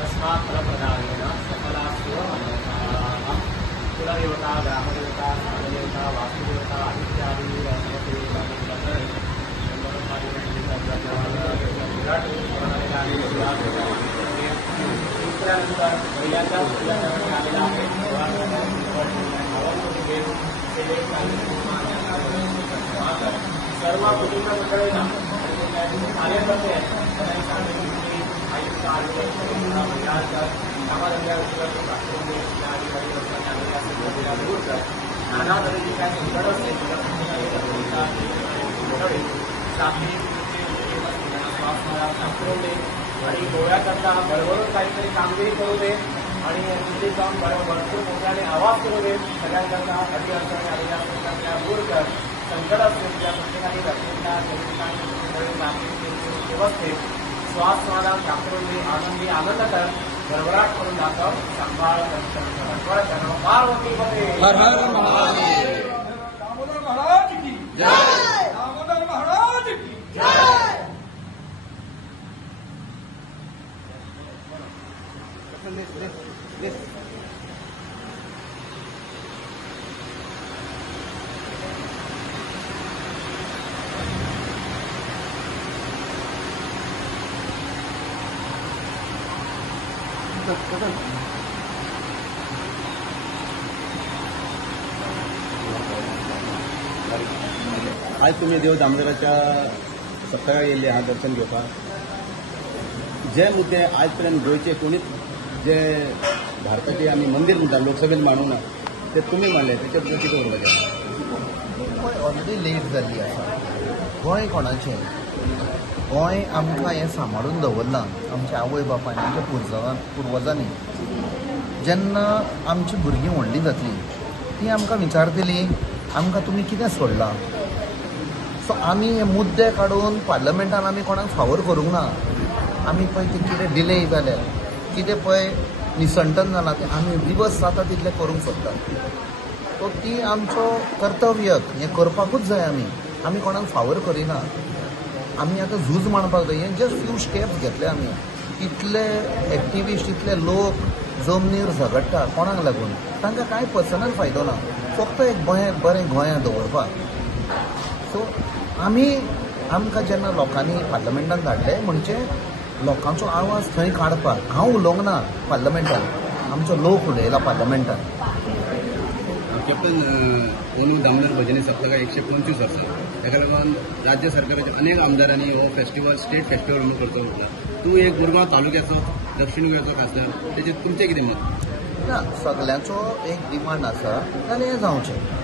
तस्मात् फलप्रदानेन सकलास्व मनोकामनाः कुलदेवता ग्रामदेवता कालदेवता वास्तुदेवता इत्यादि सर्व कुटुंब मंडळींना कार्यकर्ते नाना तऱ्हेच्या आणि गोव्याकरता बरोबर काहीतरी कामगिरी करू दे आणि तिथे जाऊन भरपूर मोठ्याने आवाज करू दे सगळ्यांकरता अडीअडचणी आलेल्या प्रकारच्या दूर कर संकट असतील त्या प्रत्येकाने घटनेच्या व्यवस्थेत श्वास समाधान करून दे आनंदी आनंद कर भरभराट करून दाखव सांभाळ पार्वती दामोदर महाराज की जय, दामोदर महाराज की जय। आज तुम्ही देव दामोदराच्या सप्तकाक येयल्ले आहात दर्शन घेवपाक। जे मुद्दे आज पर्यंत गोंयचे कोणीच जे भारताचे आमी मंदिर म्हणटा लोकसभेत मांडूंक ना ते तुमी मांडले, तेचे बद्दल कितें उलोवपाचें? गोंय ऑलरेडी लेट जाल्ली आसा। गोंय कोणाचें? गोंय आमकां हें सांबाळून दवरलां आमच्या आवय बापायनी आमच्या पुर्वजांनी। जेन्ना आमची भुरगीं व्हडलीं जातलीं ती आमकां विचारतलीं आमकां तुमी कितें सोडलां। सो आमी हे मुद्दे काडून पार्लमेंटान आमी कोणाक फावोर करूंक ना। आमी पळय ते कितें डिले जाले कितें पळय निसंटन जालां तें आमी रिवर्स जाता तितलें करूंक सोदतात। सो ती आमचो कर्तव्य हें करपाकूच जाय। आमी कोणाक फावोर करिना। आमी आतां झूज मांडपाक जाय। हे जस्ट फ्यू स्टेप्स घेतले आमी। इतले एक्टिविस्ट इतले लोक जमनीर झगडटा कोणाक लागून? तांकां कांय पर्सनल फायदो ना, फक्त एक बरें गोंयांत दवरपाक। सो आमकां जेन्ना लोकांनी पार्लमेंटान धाडले म्हणजे लोकांचो आवाज थंय काडपाक। हांव उलोवंक ना पार्लमेंटान, आमचो लोक उलयला पार्लमेंटान। कॅप्टन अंदू दामोदर भजनी सप्तकाक 125 वर्सां, ताका लागून राज्य सरकाराच्या अनेक आमदारांनी हो फेस्टिवल स्टेट फेस्टिवल म्हणून करचो म्हटला। तूं एक मुरगांव तालुक्याचो दक्षिण गोंयचो खासदार, तेजेर तुमचें कितें मत? ना, सगल्यांचो एक डिमांड आसा जाल्यार हें जावचें।